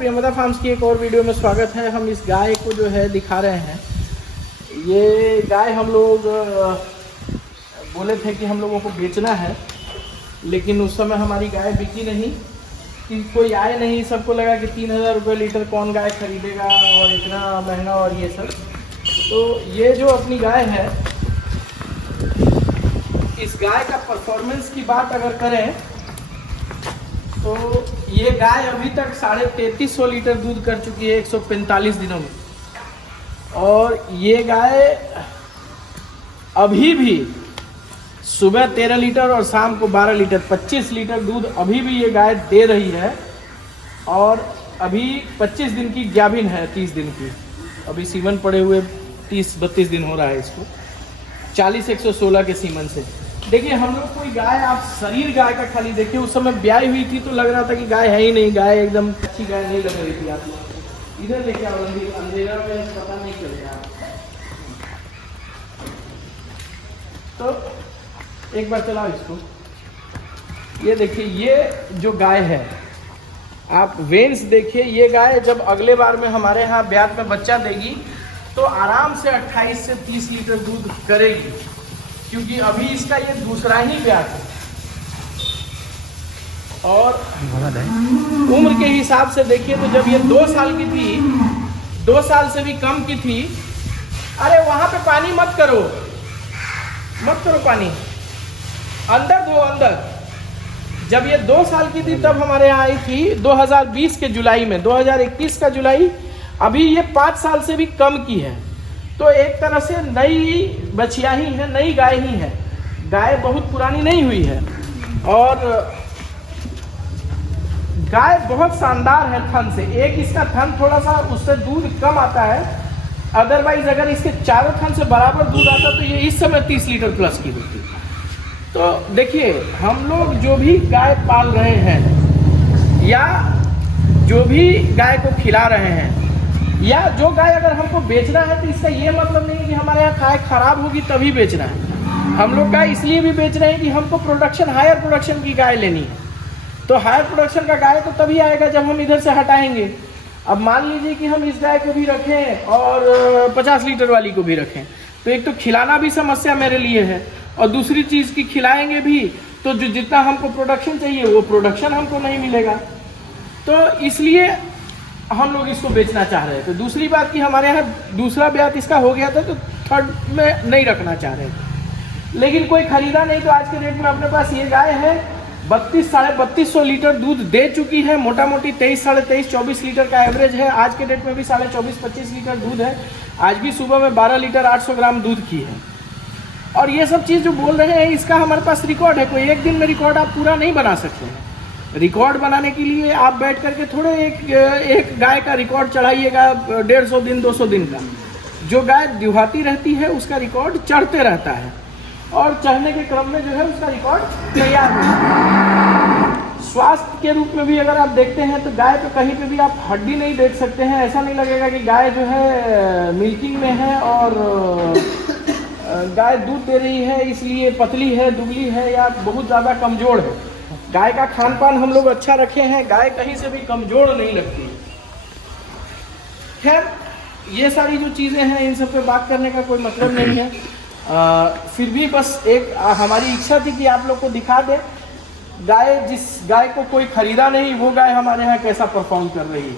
Priyamda farms की एक और वीडियो में स्वागत है। हम इस गाय को जो है दिखा रहे हैं। ये गाय हम लोग बोले थे कि हम लोगों को बेचना है, लेकिन उस समय हमारी गाय बिकी नहीं कि कोई आए नहीं। सबको लगा कि 3000 रुपये लीटर कौन गाय खरीदेगा और इतना महंगा और ये सब। तो ये जो अपनी गाय है, इस गाय का परफॉर्मेंस की बात अगर करें तो ये गाय अभी तक 3350 लीटर दूध कर चुकी है 145 दिनों में। और ये गाय अभी भी सुबह 13 लीटर और शाम को 12 लीटर 25 लीटर दूध अभी भी ये गाय दे रही है। और अभी 25 दिन की गाभिन है, 30 दिन की। अभी सीमन पड़े हुए 30-32 दिन हो रहा है इसको, 40-116 के सीमन से। देखिए हम लोग कोई गाय, आप शरीर गाय का खाली देखिए, उस समय ब्याई हुई थी तो लग रहा था कि गाय है ही नहीं, गाय एकदम अच्छी गाय नहीं लग रही थी। आप लोग इधर लेके आओ, अंधेरा में पता नहीं चलेगा। तो एक बार चलाओ इसको। ये देखिए, ये जो गाय है, आप वेन्स देखिए। ये गाय जब अगले बार में हमारे यहाँ ब्यात में बच्चा देगी तो आराम से 28 से 30 लीटर दूध करेगी, क्योंकि अभी इसका ये दूसरा ही ब्यात है। और उम्र के हिसाब से देखिए तो जब ये 2 साल की थी, 2 साल से भी कम की थी। अरे वहां पे पानी मत करो पानी, अंदर दो अंदर। जब ये 2 साल की थी तब हमारे यहाँ आई थी 2020 के जुलाई में, 2021 का जुलाई। अभी ये 5 साल से भी कम की है। तो एक तरह से नई बछिया ही है, नई गाय ही है। गाय बहुत पुरानी नहीं हुई है। और गाय बहुत शानदार है थन से। एक इसका थन थोड़ा सा, उससे दूध कम आता है। अदरवाइज अगर इसके चारों थन से बराबर दूध आता तो ये इस समय 30 लीटर प्लस की होती। तो देखिए, हम लोग जो भी गाय पाल रहे हैं या जो भी गाय को खिला रहे हैं, या जो गाय अगर हमको बेचना है, तो इसका ये मतलब नहीं है कि हमारे यहाँ गाय खराब होगी तभी बेचना है। हम लोग गाय इसलिए भी बेच रहे हैं कि हमको प्रोडक्शन, हायर प्रोडक्शन की गाय लेनी है। तो हायर प्रोडक्शन का गाय तो तभी आएगा जब हम इधर से हटाएंगे। अब मान लीजिए कि हम इस गाय को भी रखें और 50 लीटर वाली को भी रखें, तो एक तो खिलाना भी समस्या मेरे लिए है, और दूसरी चीज़ की खिलाएंगे भी तो जो जितना हमको प्रोडक्शन चाहिए वो प्रोडक्शन हमको नहीं मिलेगा। तो इसलिए हम लोग इसको बेचना चाह रहे थे। दूसरी बात कि हमारे यहाँ दूसरा ब्यात इसका हो गया था, तो थर्ड में नहीं रखना चाह रहे थे, लेकिन कोई खरीदा नहीं। तो आज के डेट में अपने पास ये गाय है, 32-3250 लीटर दूध दे चुकी है। मोटा मोटी 23-24 लीटर का एवरेज है। आज के डेट में भी 24-25 लीटर दूध है। आज भी सुबह में 12 लीटर 800 ग्राम दूध की है। और ये सब चीज़ जो बोल रहे हैं, इसका हमारे पास रिकॉर्ड है। कोई एक दिन में रिकॉर्ड आप पूरा नहीं बना सकते हैं। रिकॉर्ड बनाने के लिए आप बैठ करके थोड़े एक गाय का रिकॉर्ड चढ़ाइएगा 150 दिन 200 दिन का। जो गाय दुहाती रहती है उसका रिकॉर्ड चढ़ते रहता है, और चढ़ने के क्रम में जो है उसका रिकॉर्ड तैयार होता है। स्वास्थ्य के रूप में भी अगर आप देखते हैं तो गाय पे कहीं पे भी आप हड्डी नहीं देख सकते हैं। ऐसा नहीं लगेगा कि गाय जो है मिल्किंग में है और गाय दूध दे रही है इसलिए पतली है, दुबली है या बहुत ज़्यादा कमज़ोर है। गाय का खान पान हम लोग अच्छा रखे हैं, गाय कहीं से भी कमज़ोर नहीं लगती। खैर, ये सारी जो चीज़ें हैं, इन सब पे बात करने का कोई मतलब नहीं है। फिर भी बस एक हमारी इच्छा थी कि आप लोग को दिखा दें गाय, जिस गाय को कोई ख़रीदा नहीं, वो गाय हमारे यहाँ कैसा परफॉर्म कर रही है।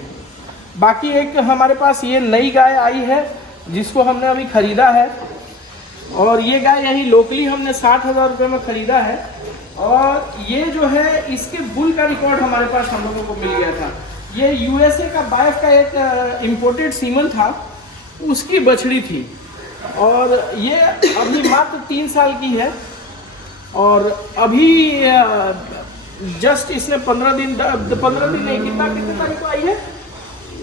बाकी एक हमारे पास ये नई गाय आई है जिसको हमने अभी ख़रीदा है, और ये गाय यहीं लोकली हमने 60,000 रुपये में ख़रीदा है। और ये जो है, इसके बुल का रिकॉर्ड हमारे पास हम लोगों को मिल गया था। ये यूएसए का बाइफ का एक इम्पोर्टेड सीमन था, उसकी बछड़ी थी। और ये अभी मात्र 3 साल की है। और अभी जस्ट इसने 15 दिन नहीं, कितने तारीख को आई है?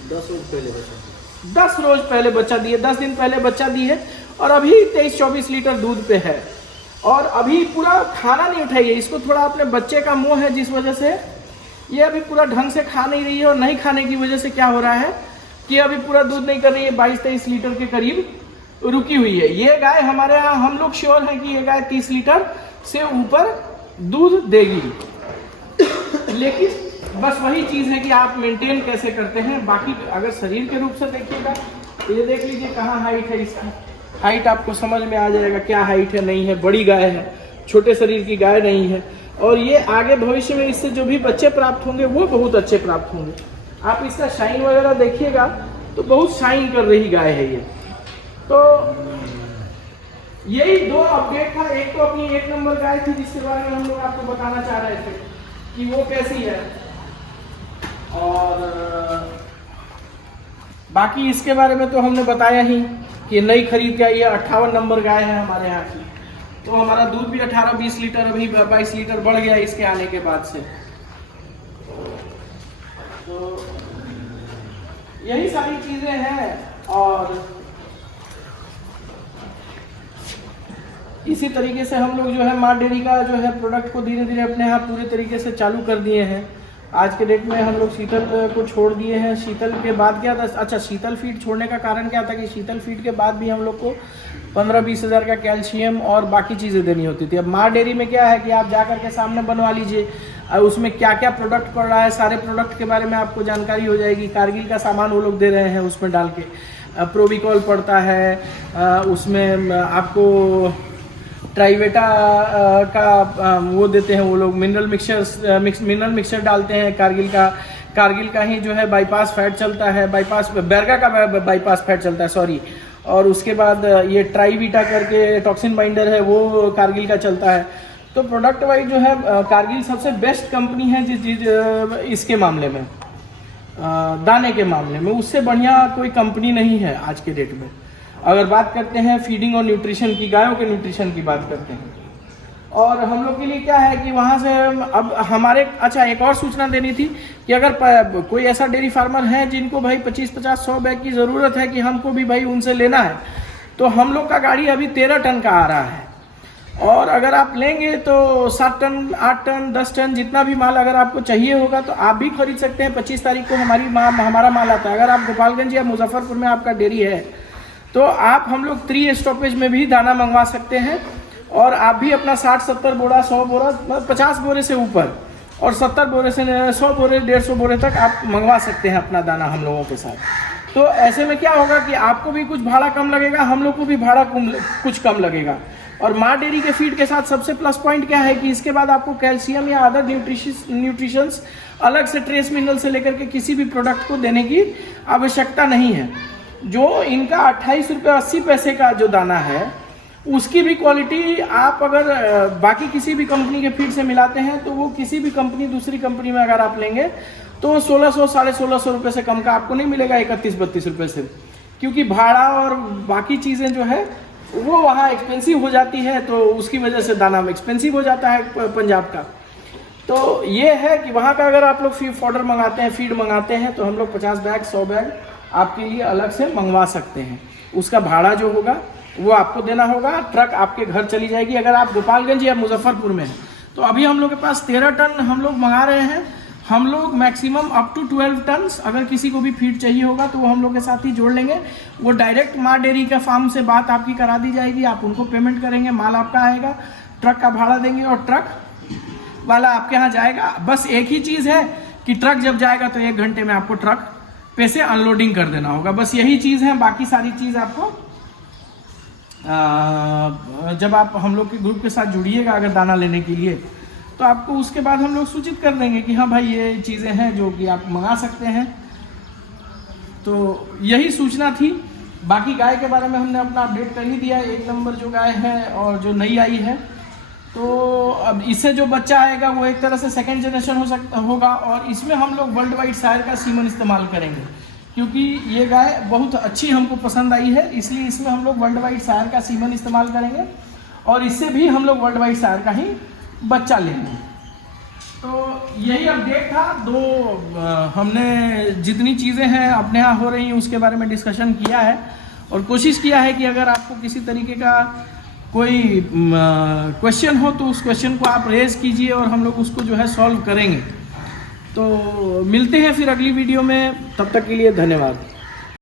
10 रोज पहले बच्चा दिए, 10 दिन पहले बच्चा दी है। और अभी 23-24 लीटर दूध पे है। और अभी पूरा खाना नहीं उठाई है। इसको थोड़ा अपने बच्चे का मोह है, जिस वजह से ये अभी पूरा ढंग से खा नहीं रही है। और नहीं खाने की वजह से क्या हो रहा है कि अभी पूरा दूध नहीं कर रही है, 22-23 लीटर के करीब रुकी हुई है। ये गाय हमारे यहाँ, हम लोग श्योर हैं कि ये गाय 30 लीटर से ऊपर दूध देगी। लेकिन बस वही चीज़ है कि आप मेंटेन कैसे करते हैं। बाकी अगर शरीर के रूप से देखिएगा तो ये देख लीजिए कहाँ हाइट है इसकी, हाइट आपको समझ में आ जाएगा क्या हाइट है, नहीं है, बड़ी गाय है, छोटे शरीर की गाय नहीं है। और ये आगे भविष्य में इससे जो भी बच्चे प्राप्त होंगे वो बहुत अच्छे प्राप्त होंगे। आप इसका शाइन वगैरह देखिएगा तो बहुत शाइन कर रही गाय है ये। तो यही 2 अपडेट था। एक तो अपनी 1 नंबर गाय थी जिसके बारे में हम लोग आपको बताना चाह रहे थे कि वो कैसी है, और बाकी इसके बारे में तो हमने बताया ही कि नई खरीद के आई है, 58 नंबर गाय है हमारे यहाँ की। तो हमारा दूध भी 18-20 लीटर, अभी 22 लीटर बढ़ गया इसके आने के बाद से। तो यही सारी चीजें हैं, और इसी तरीके से हम लोग जो है माँ डेयरी का जो है प्रोडक्ट को धीरे धीरे अपने यहाँ पूरे तरीके से चालू कर दिए हैं। आज के डेट में हम लोग शीतल को छोड़ दिए हैं। शीतल के बाद क्या था, अच्छा शीतल फीड छोड़ने का कारण क्या था कि शीतल फीड के बाद भी हम लोग को 15-20 हज़ार का कैल्शियम और बाकी चीज़ें देनी होती थी। अब माँ डेयरी में क्या है कि आप जा कर के सामने बनवा लीजिए, उसमें क्या क्या प्रोडक्ट पड़ रहा है, सारे प्रोडक्ट के बारे में आपको जानकारी हो जाएगी। कारगिल का सामान वो लोग दे रहे हैं उसमें डाल के, प्रोबिकॉल पड़ता है, उसमें आपको ट्राइवेटा का वो देते हैं वो लोग, मिनरल मिक्सचर डालते हैं कारगिल का ही जो है बाईपास फैट चलता है, बाईपास बैरगा का बाईपास फैट चलता है, सॉरी। और उसके बाद ये ट्राईवीटा करके टॉक्सिन बाइंडर है वो कारगिल का चलता है। तो प्रोडक्ट वाइज जो है कारगिल सबसे बेस्ट कंपनी है इसके मामले में, दाने के मामले में उससे बढ़िया कोई कंपनी नहीं है आज के डेट में। अगर बात करते हैं फीडिंग और न्यूट्रिशन की, गायों के न्यूट्रिशन की बात करते हैं, और हम लोग के लिए क्या है कि वहाँ से अब हमारे, अच्छा एक और सूचना देनी थी कि अगर कोई ऐसा डेयरी फार्मर है जिनको भाई 25-50-100 बैग की ज़रूरत है कि हमको भी भाई उनसे लेना है, तो हम लोग का गाड़ी अभी 13 टन का आ रहा है। और अगर आप लेंगे तो 7 टन 8 टन 10 टन जितना भी माल अगर आपको चाहिए होगा तो आप भी खरीद सकते हैं। 25 तारीख को हमारा माल आता है। अगर आप गोपालगंज या मुजफ्फरपुर में आपका डेयरी है तो आप हम लोग 3 स्टॉपेज में भी दाना मंगवा सकते हैं, और आप भी अपना 60-70 बोरा 100 बोरा 50 बोरे से ऊपर और 70 बोरे से 100 बोरे 150 बोरे तक आप मंगवा सकते हैं अपना दाना हम लोगों के साथ। तो ऐसे में क्या होगा कि आपको भी कुछ भाड़ा कम लगेगा, हम लोग को भी भाड़ा कुछ कम लगेगा। और माँ डेयरी के फीड के साथ सबसे प्लस पॉइंट क्या है कि इसके बाद आपको कैल्शियम या अदर न्यूट्रिशंस अलग से ट्रेस मिनरल से लेकर के किसी भी प्रोडक्ट को देने की आवश्यकता नहीं है। जो इनका 28 रुपये 80 पैसे का जो दाना है उसकी भी क्वालिटी आप अगर बाकी किसी भी कंपनी के फीड से मिलाते हैं तो वो किसी भी कंपनी दूसरी कंपनी में अगर आप लेंगे तो 1600-1650 रुपये से कम का आपको नहीं मिलेगा, 31-32 रुपये से, क्योंकि भाड़ा और बाकी चीज़ें जो है वो वहाँ एक्सपेंसिव हो जाती है, तो उसकी वजह से दाना एक्सपेंसिव हो जाता है पंजाब का। तो ये है कि वहाँ का अगर आप लोग फॉडर मंगाते हैं, फीड मंगाते हैं, तो हम लोग 50 बैग 100 बैग आपके लिए अलग से मंगवा सकते हैं। उसका भाड़ा जो होगा वो आपको देना होगा, ट्रक आपके घर चली जाएगी। अगर आप गोपालगंज या मुजफ्फरपुर में हैं तो अभी हम लोग के पास 13 टन हम लोग मंगा रहे हैं। हम लोग मैक्सिमम अप टू 12 टन, अगर किसी को भी फीड चाहिए होगा तो वो हम लोग के साथ ही जोड़ लेंगे। वो डायरेक्ट माँ डेयरी का फार्म से बात आपकी करा दी जाएगी, आप उनको पेमेंट करेंगे, माल आपका आएगा, ट्रक का भाड़ा देंगे और ट्रक वाला आपके यहाँ जाएगा। बस एक ही चीज़ है कि ट्रक जब जाएगा तो 1 घंटे में आपको ट्रक पे से अनलोडिंग कर देना होगा, बस यही चीज़ है। बाकी सारी चीज़ आपको जब आप हम लोग के ग्रुप के साथ जुड़िएगा अगर दाना लेने के लिए, तो आपको उसके बाद हम लोग सूचित कर देंगे कि हाँ भाई ये चीज़ें हैं जो कि आप मंगा सकते हैं। तो यही सूचना थी। बाकी गाय के बारे में हमने अपना अपडेट कर ही दिया। 1 नंबर जो गाय है और जो नई आई है, तो अब इससे जो बच्चा आएगा वो एक तरह से सेकेंड जनरेशन होगा। और इसमें हम लोग वर्ल्ड वाइड सायर का सीमन इस्तेमाल करेंगे, क्योंकि ये गाय बहुत अच्छी हमको पसंद आई है, इसलिए इसमें हम लोग वर्ल्ड वाइड सायर का सीमन इस्तेमाल करेंगे और इससे भी हम लोग वर्ल्ड वाइड सायर का ही बच्चा लेंगे। तो यही अपडेट था। हमने जितनी चीज़ें हैं अपने यहाँ हो रही हैं उसके बारे में डिस्कशन किया है और कोशिश किया है कि अगर आपको किसी तरीके का कोई क्वेश्चन हो तो उस क्वेश्चन को आप रेज कीजिए और हम लोग उसको जो है सॉल्व करेंगे। तो मिलते हैं फिर अगली वीडियो में, तब तक के लिए धन्यवाद।